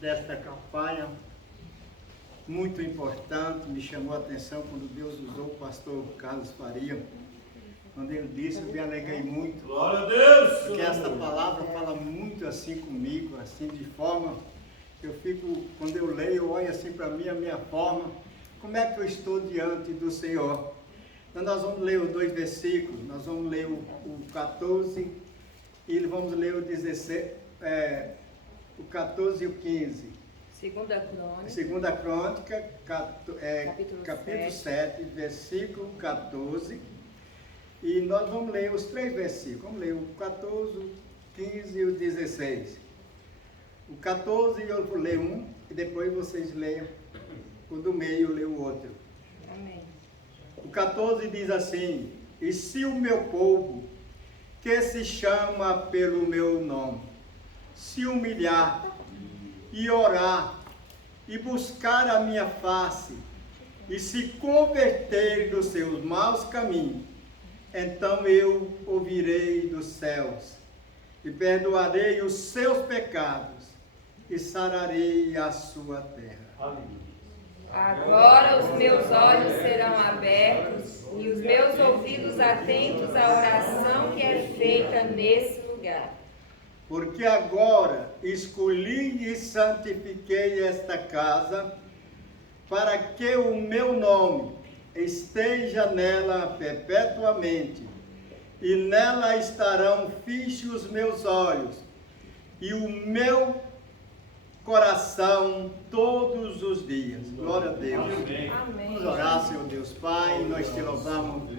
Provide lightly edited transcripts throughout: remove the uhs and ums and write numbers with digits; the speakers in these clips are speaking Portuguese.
desta campanha muito importante, me chamou a atenção quando Deus usou o pastor Carlos Faria, quando ele disse, eu me alegrei muito. Glória a Deus! Porque esta palavra fala muito assim comigo, assim de forma que eu fico, quando eu leio, eu olho assim para mim, a minha forma, como é que eu estou diante do Senhor. Então nós vamos ler os dois versículos, nós vamos ler o 14 e vamos ler o 16, o 14 e o 15. Segunda Crônica, capítulo 7, versículo 14. E nós vamos ler os três versículos. Vamos ler o 14, o 15 e o 16. O 14 eu vou ler um, e depois vocês leiam o do meio, eu leio o outro. Amém. O 14 diz assim: e se o meu povo, que se chama pelo meu nome, se humilhar e orar e buscar a minha face e se converter dos seus maus caminhos, então eu ouvirei dos céus e perdoarei os seus pecados e sararei a sua terra. Amém. Agora os meus olhos serão abertos e os meus ouvidos atentos à oração que é feita nesse lugar. Porque agora escolhi e santifiquei esta casa, para que o meu nome esteja nela perpetuamente, e nela estarão fixos os meus olhos, e o meu coração todos os dias. Glória a Deus. Amém. Vamos orar, Senhor Deus Pai, nós te louvamos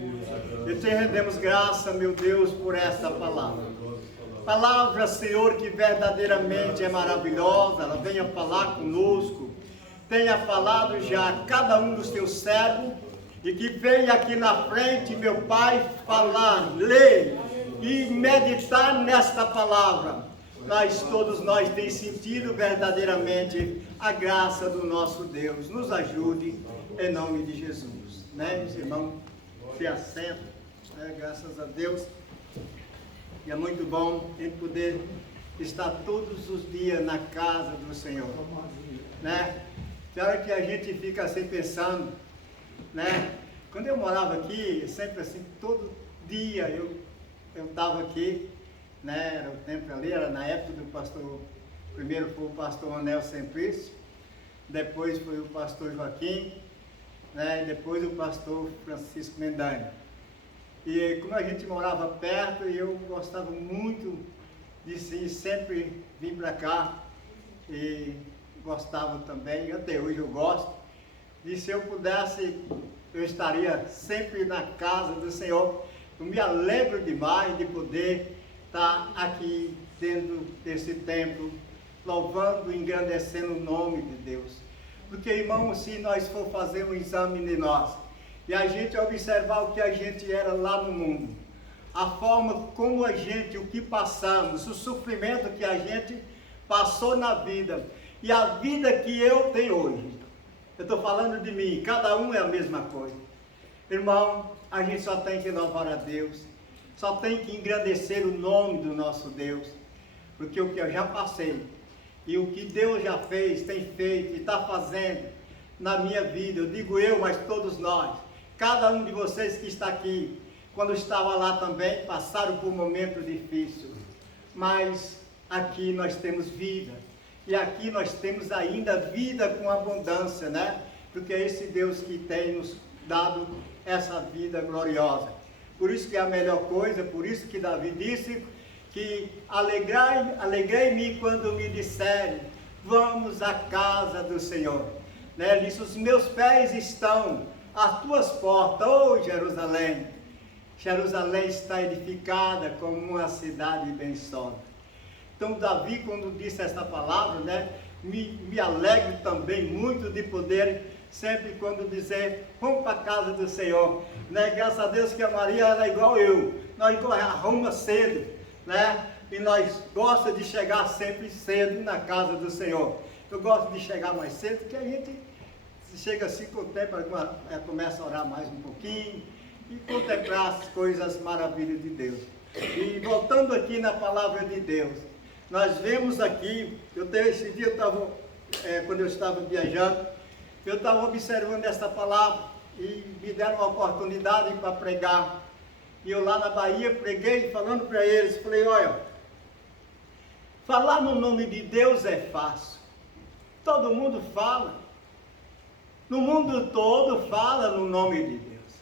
e te rendemos graça, meu Deus, por esta palavra. Palavra, Senhor, que verdadeiramente é maravilhosa, ela venha falar conosco, tenha falado já a cada um dos teus servos, e que venha aqui na frente, meu Pai, falar, ler e meditar nesta palavra. Todos nós temos sentido verdadeiramente a graça do nosso Deus. Nos ajude, em nome de Jesus. Meus irmãos, se assentam, graças a Deus. E é muito bom a gente poder estar todos os dias na casa do Senhor. Tem hora que a gente fica assim pensando, Quando eu morava aqui, sempre assim, todo dia eu estava aqui, Era o tempo ali, era na época do pastor, primeiro foi o pastor Anel Simplício, depois foi o pastor Joaquim, e depois o pastor Francisco Mendanha. E como a gente morava perto, eu gostava muito de sempre vir para cá, e gostava também, até hoje eu gosto, e se eu pudesse, eu estaria sempre na casa do Senhor. Eu me alegro demais de poder estar aqui dentro desse templo, louvando e engrandecendo o nome de Deus. Porque, irmão, se nós for fazer um exame de nós, e a gente observar o que a gente era lá no mundo, a forma como a gente, o que passamos, o sofrimento que a gente passou na vida, e a vida que eu tenho hoje. Eu estou falando de mim, cada um é a mesma coisa. Irmão, a gente só tem que louvar a Deus, só tem que engrandecer o nome do nosso Deus, porque o que eu já passei, e o que Deus já fez, tem feito e está fazendo na minha vida, eu digo eu, mas todos nós, cada um de vocês que está aqui, quando estava lá também, passaram por momentos difíceis, mas aqui nós temos vida, e aqui nós temos ainda vida com abundância, Porque é esse Deus que tem nos dado essa vida gloriosa. Por isso que é a melhor coisa, por isso que Davi disse que alegrei-me quando me disserem, vamos à casa do Senhor. Ele disse, os meus pés estão às tuas portas, ó Jerusalém. Jerusalém está edificada como uma cidade bem sólida. Então Davi, quando disse esta palavra, me alegro também muito de poder, sempre quando dizer, vamos para a casa do Senhor. Graças a Deus que a Maria era igual eu. Nós arrumamos cedo, E nós gostamos de chegar sempre cedo na casa do Senhor. Eu gosto de chegar mais cedo, porque a gente chega assim com o tempo, começa a orar mais um pouquinho e contemplar as coisas maravilhas de Deus. E voltando aqui na palavra de Deus, nós vemos aqui, esse dia quando eu estava viajando, eu estava observando esta palavra e me deram uma oportunidade para pregar. E eu lá na Bahia preguei falando para eles, falei, olha, falar no nome de Deus é fácil. Todo mundo fala. No mundo todo fala no nome de Deus.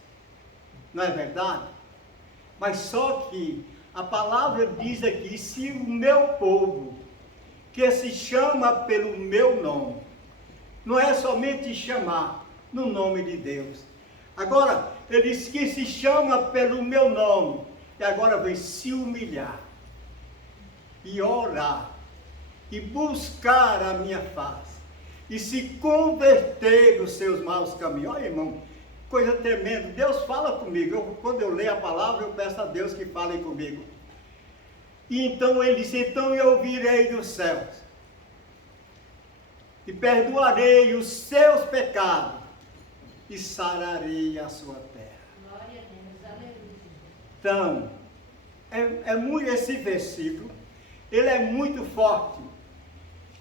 Não é verdade? Mas só que a palavra diz aqui, se o meu povo, que se chama pelo meu nome, não é somente chamar no nome de Deus. Agora, ele diz que se chama pelo meu nome, e agora vem se humilhar, e orar, e buscar a minha face, e se converter dos seus maus caminhos. Olha, irmão, coisa tremenda. Deus fala comigo. Quando eu leio a palavra, eu peço a Deus que fale comigo. E então ele disse, então eu ouvirei dos céus, e perdoarei os seus pecados, e sararei a sua terra. Glória a Deus, aleluia. Então, muito esse versículo, ele é muito forte.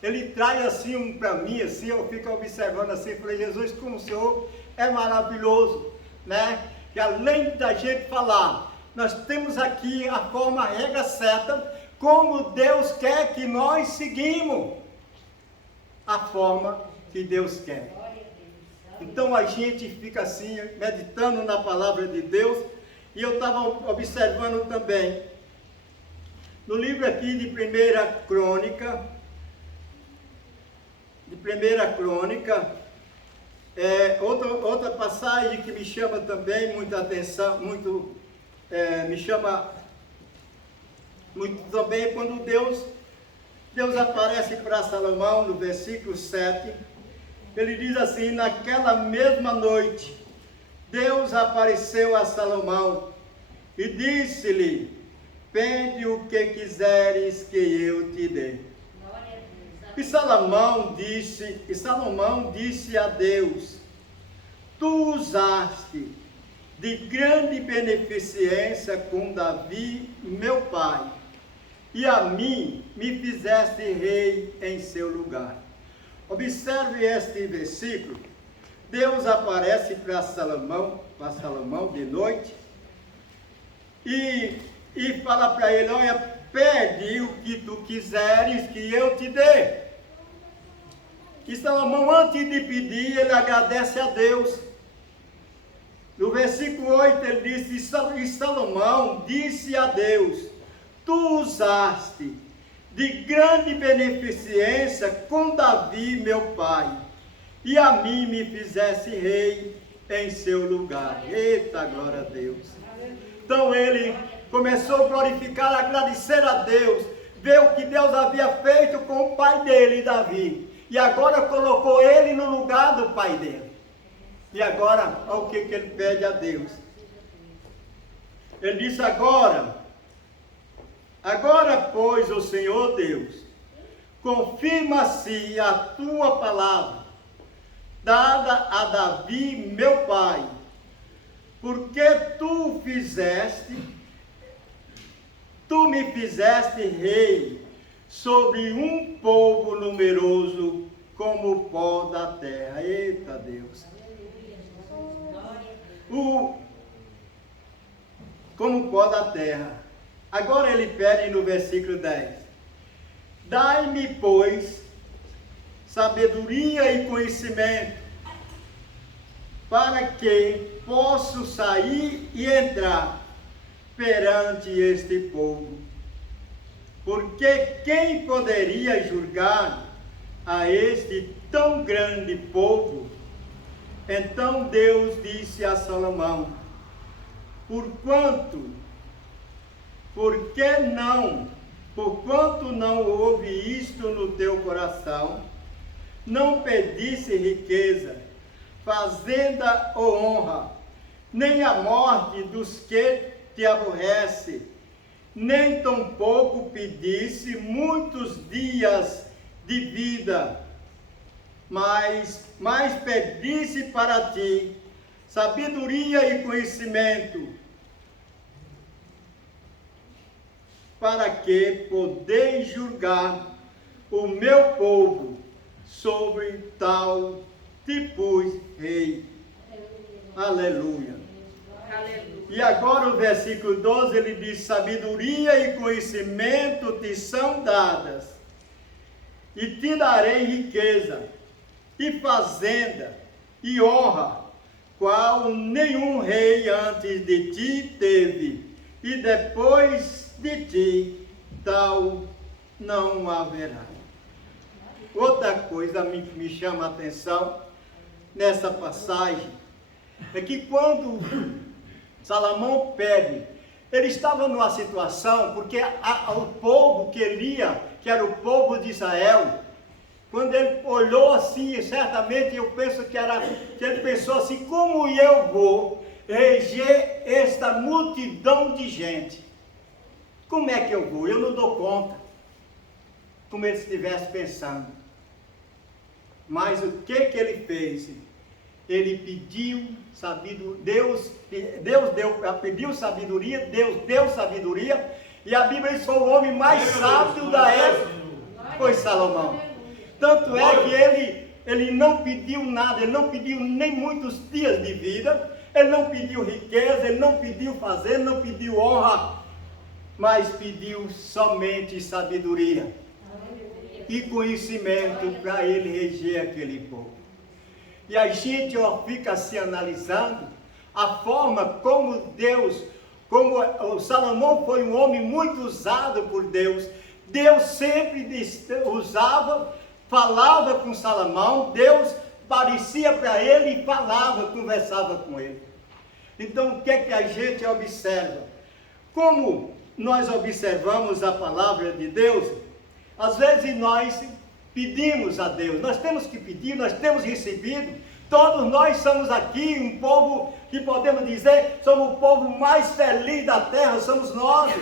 Ele traz assim para mim, assim, eu fico observando assim, falei, Jesus, como o Senhor é maravilhoso, né? Que além da gente falar, nós temos aqui a forma, a regra certa, como Deus quer que nós seguimos a forma que Deus quer. Então a gente fica assim, meditando na palavra de Deus, e eu estava observando também, no livro aqui de 1 Crônica, outra passagem que me chama também muita atenção, me chama muito também, quando Deus aparece para Salomão, no versículo 7, ele diz assim, naquela mesma noite, Deus apareceu a Salomão e disse-lhe, pede o que quiseres que eu te dê. E Salomão disse a Deus, tu usaste de grande beneficência com Davi, meu pai, e a mim me fizeste rei em seu lugar. Observe este versículo. Deus aparece para Salomão de noite, e fala para ele, olha, pede o que tu quiseres que eu te dê. E Salomão, antes de pedir, ele agradece a Deus. No versículo 8 ele disse, e Salomão disse a Deus, tu usaste de grande beneficência com Davi, meu pai, e a mim me fizesse rei em seu lugar. Eita, glória a Deus. Então ele começou a glorificar, a agradecer a Deus, ver o que Deus havia feito com o pai dele, Davi, e agora colocou ele no lugar do pai dele. E agora, olha o que ele pede a Deus. Ele disse agora, pois, o Senhor Deus, confirma-se a tua palavra, dada a Davi, meu pai, porque tu me fizeste rei sobre um povo numeroso como o pó da terra. Eita Deus! Como o pó da terra. Agora ele pede no versículo 10. Dai-me, pois, sabedoria e conhecimento, para que possa sair e entrar perante este povo. Porque quem poderia julgar a este tão grande povo? Então Deus disse a Salomão, porquanto não houve isto no teu coração, não pedisse riqueza, fazenda ou honra, nem a morte dos que te aborrece, nem tampouco pedisse muitos dias de vida, mas pedisse para ti sabedoria e conhecimento, para que podeis julgar o meu povo sobre tal tipo rei. Aleluia. Aleluia. E agora o versículo 12, ele diz: sabedoria e conhecimento te são dadas, e te darei riqueza, e fazenda, e honra, qual nenhum rei antes de ti teve, e depois de ti tal não haverá. Outra coisa me chama a atenção nessa passagem é que quando Salomão pede, ele estava numa situação, porque o povo que ele ia, que era o povo de Israel, quando ele olhou assim, certamente eu penso que ele pensou assim: como eu vou reger esta multidão de gente? Como é que eu vou? Eu não dou conta. Como ele estivesse pensando. Mas o que ele fez? Ele pediu sabedoria, pediu sabedoria, Deus deu sabedoria, e a Bíblia diz que foi o homem mais sábio da época, foi Salomão. Tanto é que ele não pediu nada, ele não pediu nem muitos dias de vida, ele não pediu riqueza, ele não pediu fazer, não pediu honra, mas pediu somente sabedoria e conhecimento para ele reger aquele povo. E a gente fica se analisando a forma como o Salomão foi um homem muito usado por Deus. Deus sempre usava, falava com Salomão, Deus aparecia para ele e falava, conversava com ele. Então o que é que a gente observa? Como nós observamos a palavra de Deus, às vezes nós pedimos a Deus, nós temos que pedir, nós temos recebido, todos nós somos aqui um povo que podemos dizer, somos o povo mais feliz da terra, somos nós,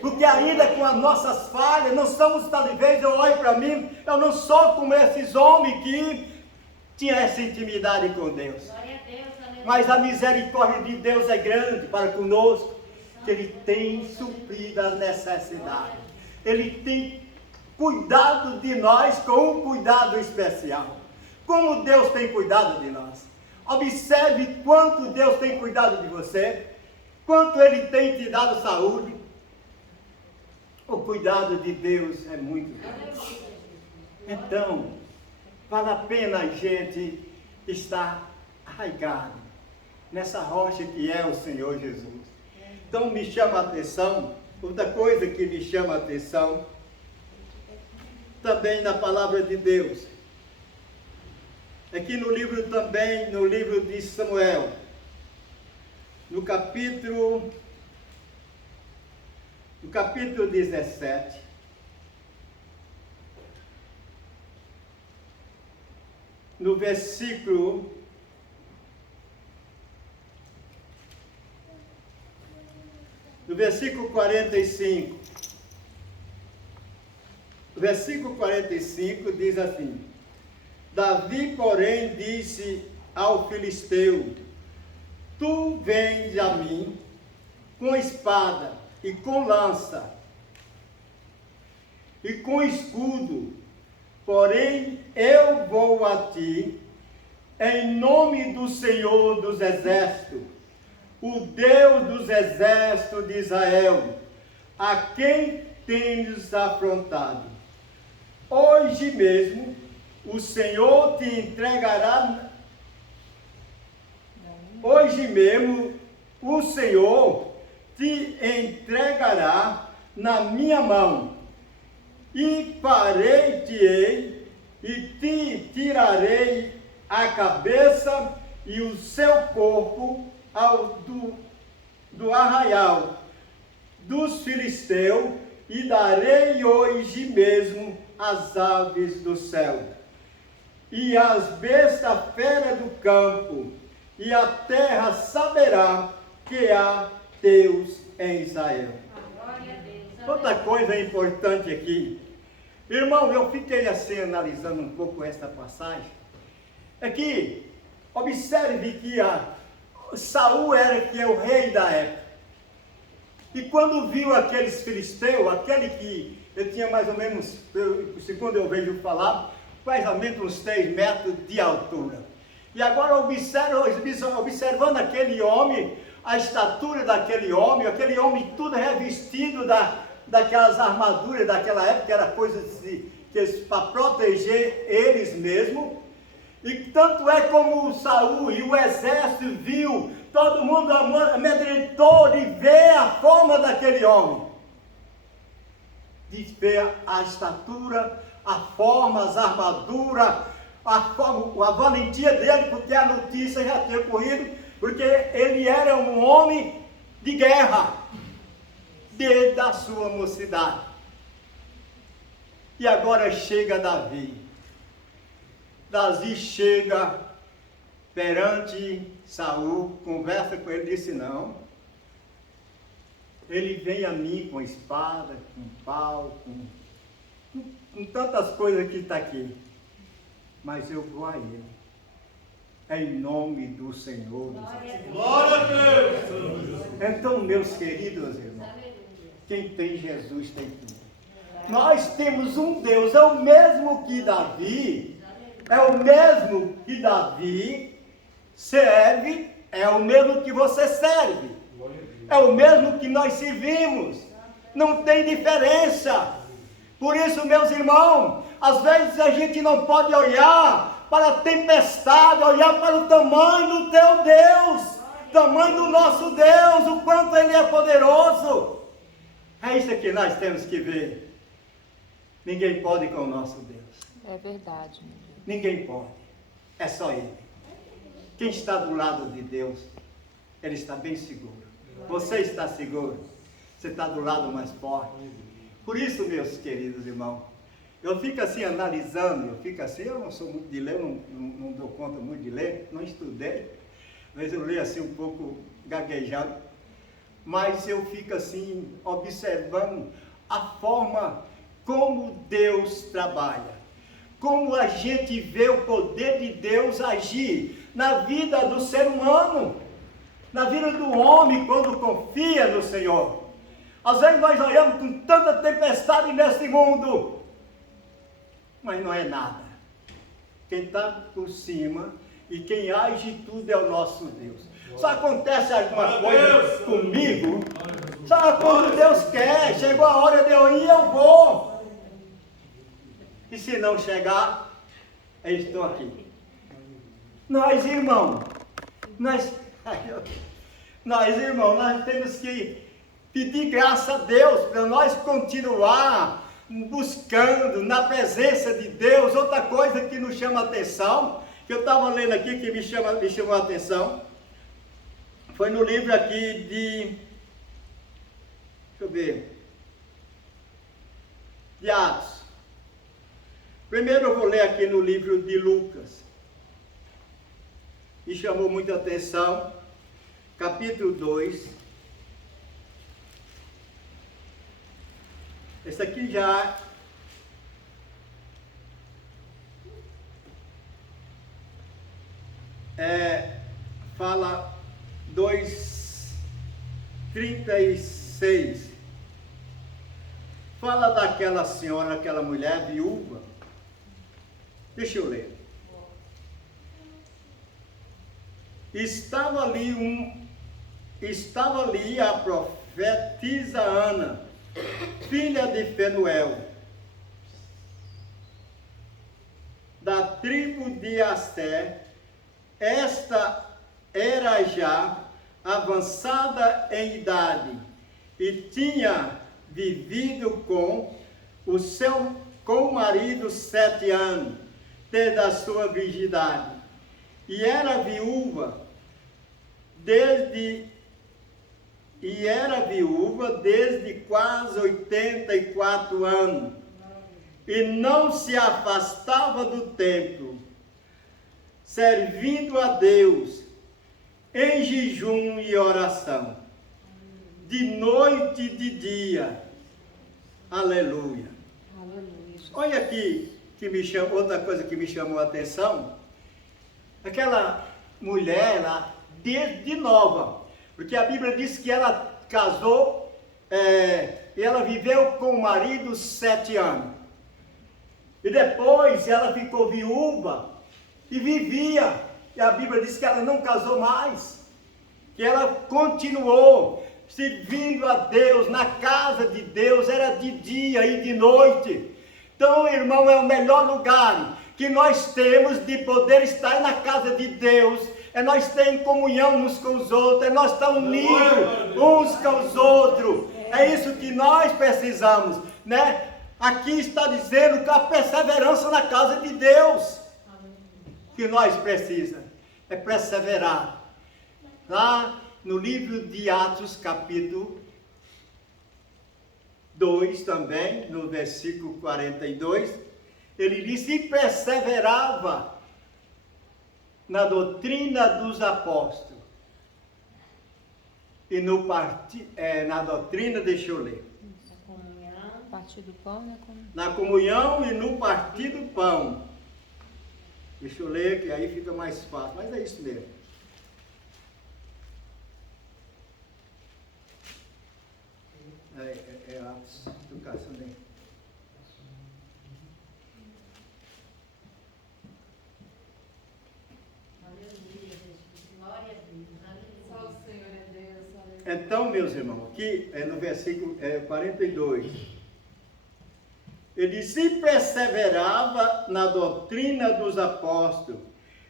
porque ainda com as nossas falhas, não somos, talvez eu olho para mim, eu não sou como esses homens que tinham essa intimidade com Deus, mas a misericórdia de Deus é grande para conosco, que Ele tem suprido as necessidades, Ele tem cuidado de nós com um cuidado especial. Como Deus tem cuidado de nós. Observe quanto Deus tem cuidado de você, quanto Ele tem te dado saúde. O cuidado de Deus é muito grande. Então, vale a pena a gente estar arraigado nessa rocha que é o Senhor Jesus. Então me chama a atenção, outra coisa que me chama a atenção, também na palavra de Deus, aqui no livro de Samuel, no capítulo 17, no versículo 45, o versículo 45 diz assim: Davi, porém, disse ao filisteu: Tu vens a mim com espada e com lança e com escudo, porém eu vou a ti em nome do Senhor dos Exércitos, o Deus dos Exércitos de Israel, a quem tendes afrontado. Hoje mesmo o Senhor te entregará, hoje mesmo o Senhor te entregará na minha mão, e farei-te-ei, e te tirarei a cabeça e o seu corpo do arraial dos filisteus, e darei hoje mesmo as aves do céu, e as bestas feras do campo, e a terra saberá que há Deus em Israel. Outra coisa importante aqui, irmão, eu fiquei assim analisando um pouco esta passagem, é que observe que Saul era que é o rei da época. E quando viu aqueles filisteus, aquele que ele tinha mais ou menos, segundo eu vejo falar, mais ou menos uns 3 metros de altura. E agora observando aquele homem, a estatura daquele homem tudo revestido daquelas armaduras daquela época, era coisa para proteger eles mesmos. E tanto é como Saul e o exército viu, todo mundo amedrentou de ver a forma daquele homem, de ver a estatura, a forma, as armaduras, a valentia dele, porque a notícia já tinha corrido, porque ele era um homem de guerra, desde a sua mocidade. E agora chega Davi. Davi chega perante Saul, conversa com ele, disse: não, ele vem a mim com espada, com pau, com tantas coisas que está aqui, mas eu vou a ele, em nome do Senhor. Glória a Deus! Então, meus queridos irmãos, quem tem Jesus tem tudo. Nós temos um Deus, é o mesmo que Davi serve, é o mesmo que você serve, é o mesmo que nós servimos, não tem diferença. Por isso, meus irmãos, às vezes a gente não pode olhar para a tempestade, olhar para o tamanho do teu Deus, tamanho do nosso Deus, o quanto Ele é poderoso. É isso que nós temos que ver. Ninguém pode com o nosso Deus. É verdade, meu Deus. Ninguém pode. É só Ele. Quem está do lado de Deus, ele está bem seguro. Você está seguro. Você está do lado mais forte. Por isso, meus queridos irmãos, eu fico assim analisando, eu não sou muito de ler, não dou conta muito de ler, não estudei. Às vezes eu leio assim um pouco gaguejado, mas eu fico assim observando a forma como Deus trabalha, como a gente vê o poder de Deus agir na vida do ser humano, na vida do homem quando confia no Senhor. Às vezes nós olhamos com tanta tempestade nesse mundo, mas não é nada. Quem está por cima e quem age tudo é o nosso Deus. Só acontece alguma coisa comigo, só quando Deus quer. Chegou a hora de eu ir, eu vou. E se não chegar, eu estou aqui. Nós, irmãos, nós temos que pedir graça a Deus para nós continuar buscando na presença de Deus. Outra coisa que nos chama a atenção, que eu estava lendo aqui, que me chamou a atenção, foi no livro aqui de Atos. Primeiro eu vou ler aqui no livro de Lucas. Me chamou muita atenção, capítulo 2. Esse aqui já fala 2:36. Fala daquela senhora, aquela mulher viúva. Deixa eu ler. Estava ali a profetisa Ana, filha de Fenuel, da tribo de Asser. Esta era já avançada em idade e tinha vivido com o marido 7 anos, desde a sua virgindade, e era viúva desde quase 84 anos, e não se afastava do templo, servindo a Deus em jejum e oração, de noite e de dia. Aleluia. Aleluia. Olha aqui, outra coisa que me chamou a atenção, aquela mulher lá, desde nova, porque a Bíblia diz que ela casou e ela viveu com o marido 7 anos. E depois ela ficou viúva e vivia. E a Bíblia diz que ela não casou mais. Que ela continuou servindo a Deus na casa de Deus, era de dia e de noite. Então, irmão, é o melhor lugar que nós temos de poder estar na casa de Deus. É nós ter comunhão uns com os outros, é nós estar unidos uns com os outros. É isso que nós precisamos, né? Aqui está dizendo que a perseverança na casa de Deus, que nós precisamos, é perseverar. Lá no livro de Atos, capítulo 2 também, no versículo 42, ele disse: e perseverava na doutrina dos apóstolos, e na doutrina, deixa eu ler, Partir do pão, né? na comunhão e no partir do pão. Deixa eu ler, que aí fica mais fácil, mas é isso mesmo. É Atos, educação dele. Então, meus irmãos, aqui no versículo 42, ele diz: e perseverava na doutrina dos apóstolos,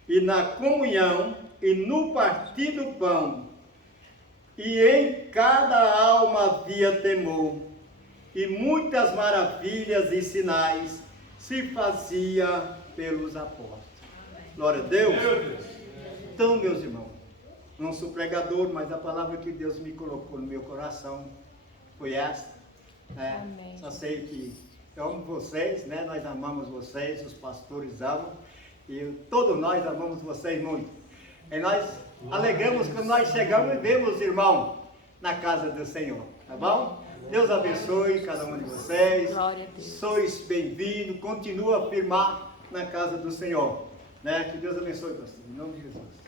e na comunhão, e no partir do pão, e em cada alma havia temor, e muitas maravilhas e sinais se fazia pelos apóstolos. Glória a Deus. Então, meus irmãos, não sou pregador, mas a palavra que Deus me colocou no meu coração foi esta. Só sei que eu amo vocês, né? Nós amamos vocês, os pastores amam, e todos nós amamos vocês muito. E nós alegramos quando nós chegamos e vemos os irmãos na casa do Senhor, tá bom? Deus abençoe cada um de vocês. Sois bem-vindos, continua a firmar na casa do Senhor, né? Que Deus abençoe, pastor, em nome de Jesus.